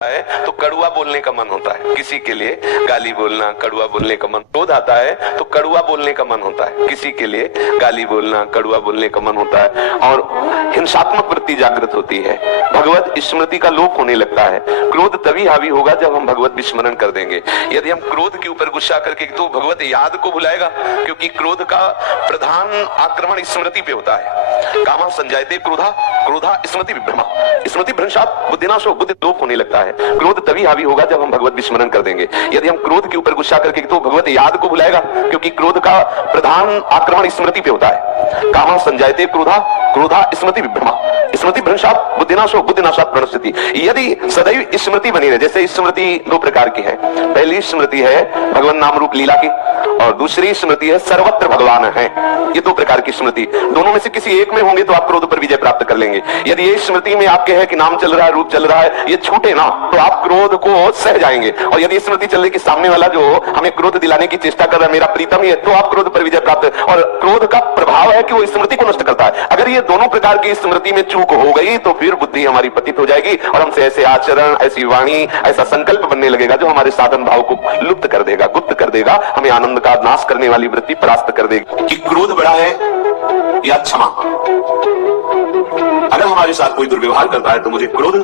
है तो कड़वा बोलने का मन होता है, किसी के लिए गाली बोलना, कड़वा बोलने का मन। क्रोध आता है तो कड़वा बोलने का मन होता है, किसी के लिए गाली बोलना, कड़वा बोलने का मन होता है और हिंसात्मक वृत्ति जागृत होती है। भगवत स्मृति का लोप होने लगता है। क्रोध तभी हावी होगा जब हम भगवत विस्मरण कर देंगे। यदि हम क्रोध के ऊपर गुस्सा करके तो भगवत याद को भुलाएगा, क्योंकि क्रोध का प्रधान आक्रमण स्मृति पे होता है। कामा संजायते क्रोधा, क्रोधा स्मृति विभ्रमा, स्मृति भ्रंशात् बुद्धिनाशो, बुद्धि लोप होने लगता है। क्रोध तभी हावी होगा जब हम भगवत विस्मरण कर देंगे। यदि हम क्रोध के ऊपर गुस्सा करके तो भगवत याद को भुलाएगा, क्योंकि क्रोध का प्रधान आक्रमण स्मृति पे होता है। कामा संजायते क्रोधा, क्रोधा स्मृति विभ्रमा, स्मृति भ्रंशात् बुद्धिनाशो, बुद्धिनाशात् प्रणश्यति। यदि सदैव स्मृति बनी रहे, जैसे स्मृति दो प्रकार की है। पहली स्मृति है भगवान नाम रूप लीला की और दूसरी स्मृति है सर्वत्र भगवान है। ये दो प्रकार की स्मृति, दोनों में से किसी एक में होंगे तो आप क्रोध पर विजय प्राप्त कर लेंगे। यदि ये स्मृति में आपके है कि नाम चल रहा है, रूप चल रहा है, ये छूटे ना तो आप क्रोध को सह जाएंगे। और यदि स्मृति चल रही कि सामने वाला जो हमें क्रोध दिलाने की चेष्टा कर रहा है मेरा प्रीतम ही है, तो आप क्रोध पर विजय प्राप्त। और क्रोध का प्रभाव है कि वो स्मृति को नष्ट करता है। अगर ये दोनों प्रकार की स्मृति में चूक हो गई तो फिर बुद्धि हमारी पतित हो जाएगी और हमसे ऐसे आचरण, ऐसी वाणी, ऐसा संकल्प बनने लगेगा जो हमारे साधन भाव को लुप्त कर देगा, गुप्त कर देगा, हमें आनंद का नाश करने वाली वृत्ति परास्त कर देगी। कि क्रोध बड़ा है या क्षमा। अगर हमारे साथ कोई दुर्व्यवहार करता है तो मुझे क्रोध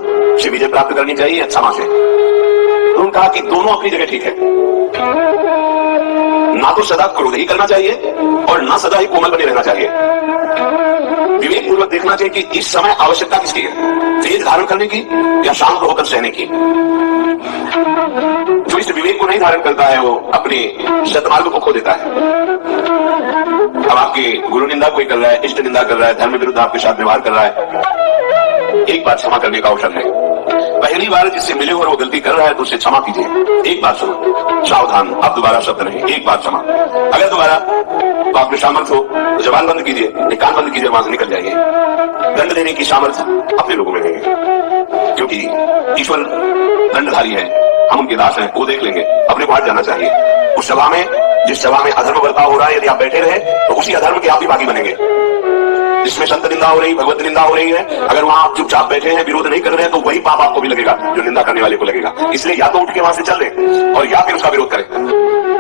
से विजय प्राप्त करनी चाहिए या क्षमा से। तो उन्होंने कहा कि दोनों अपनी जगह ठीक है। ना तो सदा क्रोध ही करना चाहिए और ना सदा ही कोमल बने रहना चाहिए। विवेक पूर्वक देखना चाहिए कि इस समय आवश्यकता किसकी है, तेज धारण करने की या शांत होकर सहने की। जो इस विवेक को नहीं धारण करता है वो अपने सत्मार्ग को खो देता है। अब आपकी गुरु निंदा कोई कर रहा है, इष्ट निंदा कर रहा है, धर्म विरुद्ध आपके साथ व्यवहार कर रहा है, एक बार क्षमा करने का अवसर है। पहली बार जिससे मिले और वो गलती कर रहा है तो उसे क्षमा कीजिए। एक बार सुनो, सावधान, अब दोबारा शब्द नहीं, एक बार क्षमा। अगर दोबारा तो आपके सामर्थ्य हो तो जबान बंद कीजिए, कान बंद कीजिए, वहां से निकल जाइए। दंड देने की सामर्थ्य अपने लोगों में नहीं है, क्योंकि ईश्वर दंडधारी है, हम उनके दास हैं, वो देख लेंगे। अपने को हट जाना चाहिए। उस सभा में, जिस सभा में अधर्म बर्ताव हो रहा है, यदि आप बैठे रहे तो उसी अधर्म के आप भी भागी बनेंगे। जिसमें संत निंदा हो रही, भगवत निंदा हो रही है, अगर वहां आप चुपचाप बैठे हैं, विरोध नहीं कर रहे हैं, तो वही पाप आपको भी लगेगा जो निंदा करने वाले को लगेगा। इसलिए या तो उठ के वहां से चल रहे और या फिर उसका विरोध करें,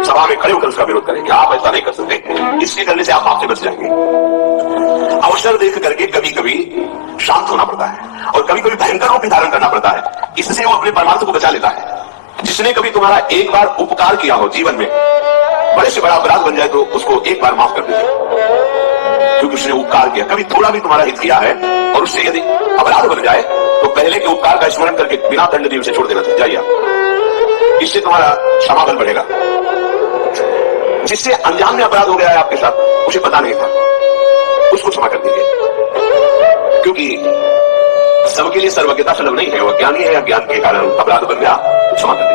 सभा में खड़े होकर उसका विरोध करें कि आप ऐसा नहीं कर सकते। इसके करने से आप पाप से बच जाएंगे। अवसर देख करके कभी कभी शांत होना पड़ता है और कभी कभी भयंकर रूप धारण करना पड़ता है। इससे वो अपने परमार्थ को बचा लेता है। जिसने कभी तुम्हारा एक बार उपकार किया हो जीवन में, बड़े से बड़ा अपराध बन जाए तो उसको एक बार माफ कर दीजिए, क्योंकि उसने उपकार किया। कभी थोड़ा भी तुम्हारा हित किया है और उससे यदि अपराध बन जाए तो पहले के उपकार का स्मरण करके बिना दंड दिए उसे छोड़ देना चाहिए। इससे तुम्हारा क्षमाबल बढ़ेगा। जिससे अनजान में अपराध हो गया है आपके साथ, उसे पता नहीं था, उसको क्षमा कर दीजिए। क्योंकि सबके लिए सर्वज्ञता सुलभ नहीं है। वो ज्ञानी है, अज्ञान के कारण अपराध बन गया तो क्षमा कर दीजिए।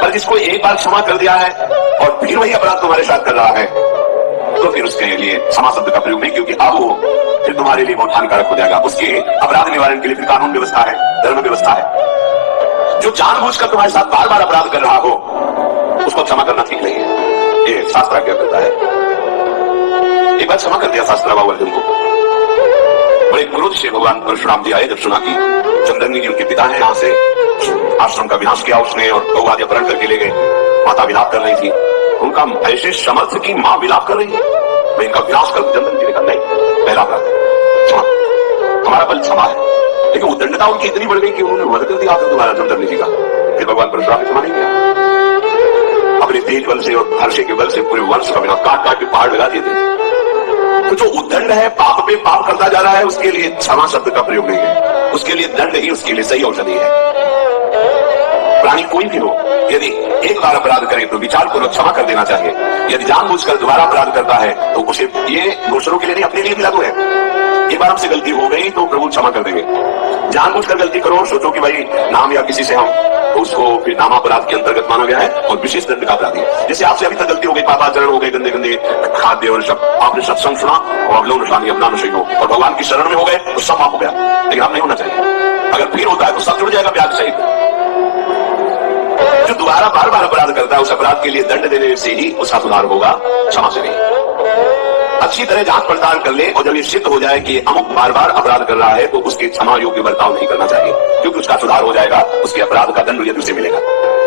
पर जिसको एक बार क्षमा कर दिया है और फिर वही अपराध तुम्हारे साथ कर रहा है तो फिर उसके लिए क्षमा शब्द का प्रयोग नहीं, क्योंकि अब वो फिर तुम्हारे लिए बहुत हानिकारक हो जाएगा। उसके अपराध निवारण के लिए फिर कानून व्यवस्था है, धर्म व्यवस्था है। जो जानबूझकर तुम्हारे साथ बार बार अपराध कर रहा हो उसको क्षमा करना ठीक नहीं है। ये शास्त्र आज्ञा करता है। एक बार क्षमा कर दिया शास्त्र बाबू अर्जुन को। बड़े क्रोध से भगवान परशुराम जी आए, जब सुना कि चंद्रंगी जी उनके पिता हैं, यहां से आश्रम का विनाश किया उसने और गौवादी अपहरण करके ले गए। माता विलाप कर रही थी, उनका ऐसे समर्थ की मां विलाप कर रही है, मैं इनका विनाश कर दूं। चंद्रंगी जी ने कहा नहीं, पहला अपराध क्षमा, हमारा बल क्षमा है। लेकिन वो दंडता उनकी इतनी बढ़ गई कि उन्होंने वध कर दिया दोबारा चंद्रंगी जी का। फिर भगवान परशुराम ने क्षमा नहीं किया। अपने तेज बल से और हर्षे के बल से पूरे वंश का विनाश काट काट के पहाड़ लगा दिए थे। तो जो उद्दंड है, पाप पे पाप करता जा रहा है, उसके लिए क्षमा शब्द का प्रयोग नहीं है। उसके लिए दंड ही उसके लिए सही औषधि है। प्राणी कोई भी हो, यदि एक बार अपराध करे तो विचार पूर्वक क्षमा कर देना चाहिए। यदि जानबूझकर दोबारा अपराध करता है तो उसे, ये दूसरों के लिए नहीं अपने लिए भी लागू है। एक बार हमसे गलती हो गई तो प्रभु क्षमा कर देंगे। जानबूझकर गलती करो, सोचो कि भाई नाम या किसी से हम, तो उसको फिर नामापराध के अंतर्गत माना गया है और विशेष दंड का अपराधी है। जैसे आपसे अभी तक गलती हो गई, पापाचरण हो गए, गंदे गंदे खाद्य और सब, आपने सत्संग सुना और अगलो निशानी अपना नशे हो और भगवान की शरण में हो गए तो सब माफ हो गया। लेकिन आप नहीं होना चाहिए। अगर फिर होता है तो सब जुड़ जाएगा ब्याज सहित। जो दोबारा बार बार अपराध करता है उस अपराध के लिए दंड देने से ही उसका सुधार होगा, क्षमा से नहीं। अच्छी तरह जांच पड़ताल कर ले और जब ये सिद्ध हो जाए कि अमुक बार बार अपराध कर रहा है तो उसके क्षमा योग्य बर्ताव नहीं करना चाहिए, क्योंकि उसका सुधार हो जाएगा, उसके अपराध का दंड यदि उसे मिलेगा।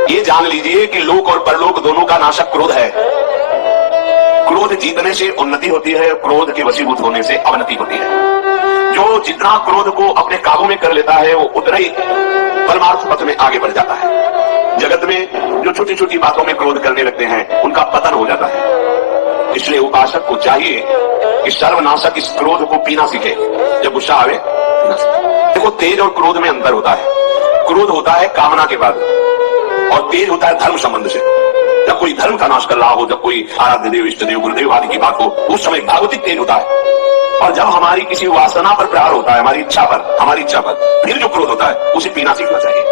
ये जान लीजिए कि लोक और परलोक दोनों का नाशक क्रोध है। क्रोध जीतने से उन्नति होती है, क्रोध के वशीभूत होने से अवनति होती है। जो जितना क्रोध को अपने काबू में कर लेता है वो उतना ही परमार्थ पथ में आगे बढ़ जाता है। जगत में जो छोटी छोटी बातों में क्रोध करने लगते हैं उनका पतन हो जाता है। इसलिए उपासक को चाहिए कि सर्वनाशक इस क्रोध को पीना सीखे। जब गुस्सा आवे पीना सीखे। देखो, तेज और क्रोध में अंतर होता है। क्रोध होता है कामना के बाद और तेज होता है धर्म संबंध से। जब कोई धर्म का नाश कर रहा हो, जब कोई आराध्य देव, इष्ट देव, गुरुदेव आदि की बात हो, उस समय भागवतिक तेज होता है। और जब हमारी किसी वासना पर प्रहार होता है, हमारी इच्छा पर, फिर जो क्रोध होता है उसे पीना सीखना चाहिए।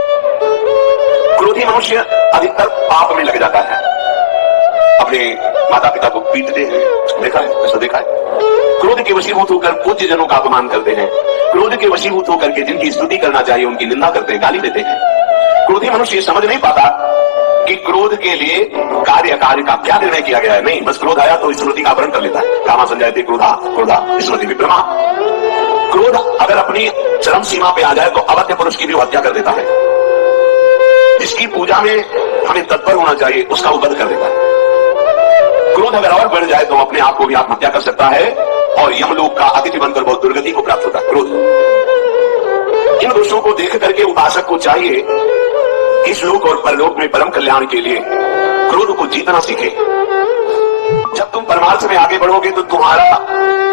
क्रोधी मनुष्य अधिकतर पाप में लग जाता है, अपने माता पिता को पीटते हैं, देखा है, ऐसा देखा है। क्रोध के वशीभूत होकर पूज्य जनों का अपमान करते हैं, क्रोध के वशीभूत होकर के जिनकी स्तुति करना चाहिए उनकी निंदा करते हैं, गाली देते हैं। क्रोधी मनुष्य समझ नहीं पाता कि क्रोध के लिए कार्य का क्या निर्णय किया गया है। नहीं, बस क्रोध आया तो स्मृति का अपहरण कर लेता है। कामा संजायते क्रोधा स्मृति विप्रमा। क्रोध अगर अपनी चरम सीमा पे आ जाए तो अवध्य पुरुष की भी हत्या कर देता है। जिसकी पूजा में हमें तत्पर होना चाहिए उसका वो वध कर देता है। क्रोध अगर और बढ़ जाए तो अपने आप को भी आत्महत्या कर सकता है और यमलोक का अतिथि बनकर बहुत दुर्गति को प्राप्त होता है। क्रोध, इन दोषों को देख करके उपासक को चाहिए इस लोक और परलोक में परम कल्याण के लिए क्रोध को जीतना सीखे। जब तुम परमार्थ में आगे बढ़ोगे तो तुम्हारा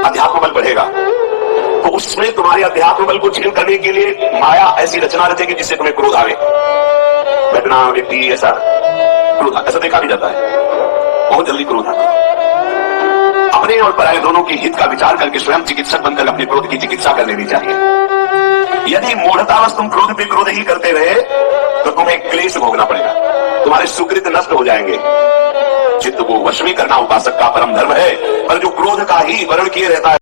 अध्यात्म बल बढ़ेगा, तो उसमें तुम्हारे अध्यात्म बल को छीन करने के लिए माया ऐसी रचना रचेगी जिससे तुम्हें क्रोध आवे। घटना, व्यक्ति ऐसा क्रोध, ऐसा देखा भी जाता है, बहुत जल्दी क्रोध आता है। अपने और पराये दोनों के हित का विचार करके स्वयं चिकित्सक बनकर अपने क्रोध की चिकित्सा कर लेनी चाहिए। यदि मूढ़तावश तुम क्रोध पे क्रोध ही करते रहे तो तुम्हें क्लेश भोगना पड़ेगा, तुम्हारे सुकृत नष्ट हो जाएंगे। चित्त को वश में करना उपासक का परम धर्म है, पर जो क्रोध का ही वर्ण किए रहता है